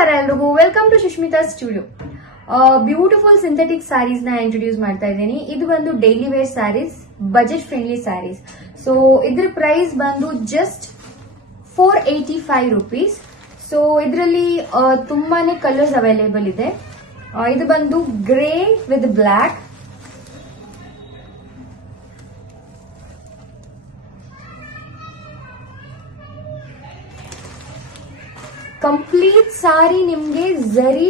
ನಮಸ್ಕಾರ ಎಲ್ರಿಗೂ, welcome to Sushmita studio. Beautiful synthetic sarees ನ ಇಂಟ್ರೊಡ್ಯೂಸ್ ಮಾಡ್ತಾ ಇದ್ದೀನಿ. ಇದು ಬಂದು daily wear sarees, budget friendly sarees. So ಇದ್ರ ಪ್ರೈಸ್ ಬಂದು ಜಸ್ಟ್ 485 rupees. ಸೊ ಇದರಲ್ಲಿ ತುಂಬಾನೇ ಕಲರ್ಸ್ ಅವೈಲೇಬಲ್ ಇದೆ. ಇದು ಬಂದು grey with black, complete sari ನಿಮ್ಗೆ ಝರಿ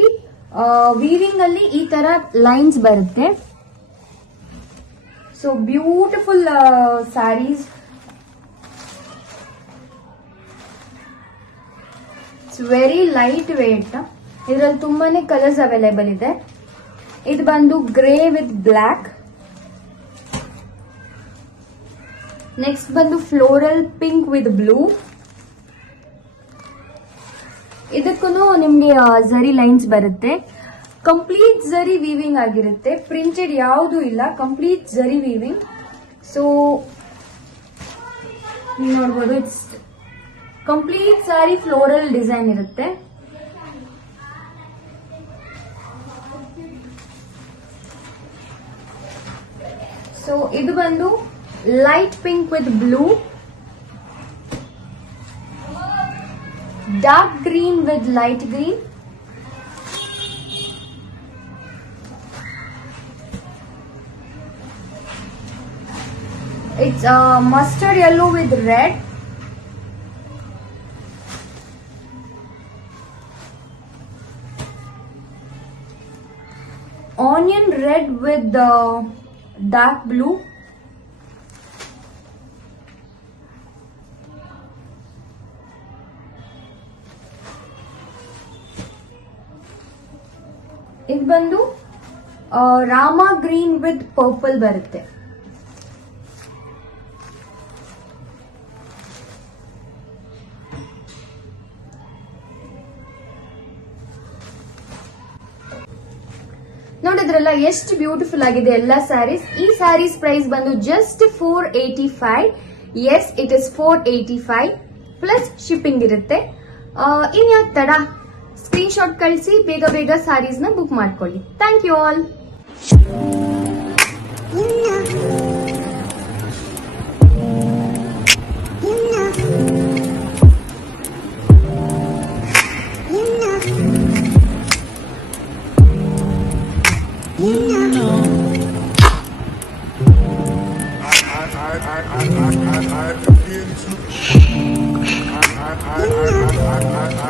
ವೀವಿಂಗ್ ಅಲ್ಲಿ ಈ ತರ ಲೈನ್ಸ್ ಬರುತ್ತೆ. So beautiful sarees, it's very light weight. ಇದರಲ್ಲಿ ತುಂಬಾನೇ ಕಲರ್ಸ್ ಅವೈಲೇಬಲ್ ಇದೆ. ಇದು ಬಂದು ಗ್ರೇ ವಿತ್ ಬ್ಲಾಕ್, ನೆಕ್ಸ್ಟ್ ಬಂದು ಫ್ಲೋರಲ್ ಪಿಂಕ್ ವಿತ್ ಬ್ಲೂ. ಇದಕ್ಕೂ ನಿಮ್ಗೆ ಝರಿ ಲೈನ್ಸ್ ಬರುತ್ತೆ. ಕಂಪ್ಲೀಟ್ ಝರಿ ವೀವಿಂಗ್ ಆಗಿರುತ್ತೆ, ಪ್ರಿಂಟೆಡ್ ಯಾವುದು ಇಲ್ಲ, ಕಂಪ್ಲೀಟ್ ಝರಿ ವೀವಿಂಗ್. ಸೊ ನೋಡ್ಬೋದು, it's complete sorry floral design ಇರುತ್ತೆ. ಸೊ ಇದು ಬಂದು light pink with blue, dark green with light green, it's mustard yellow with red, onion red with dark blue, ಇದು ಬಂದು Rama green with purple ಬರುತ್ತೆ. ನೋಡಿದ್ರಲ್ಲ ಎಷ್ಟು beautiful ಆಗಿದೆ ಎಲ್ಲ ಸ್ಯಾರೀಸ್. ಈ ಸ್ಯಾರೀಸ್ ಪ್ರೈಸ್ ಬಂದು just 485. Yes, it is 485 plus shipping ಇರುತ್ತೆ. ಇನ್ಯಾಕ್ ತಡ, ಸ್ಕ್ರೀನ್ ಶಾಟ್ ಕಳಿಸಿ ಬೇಗ ಬೇಗ ಸ್ಯಾರೀಸ್ ನ ಬುಕ್ ಮಾಡ್ಕೊಳ್ಳಿ. Thank you all.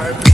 I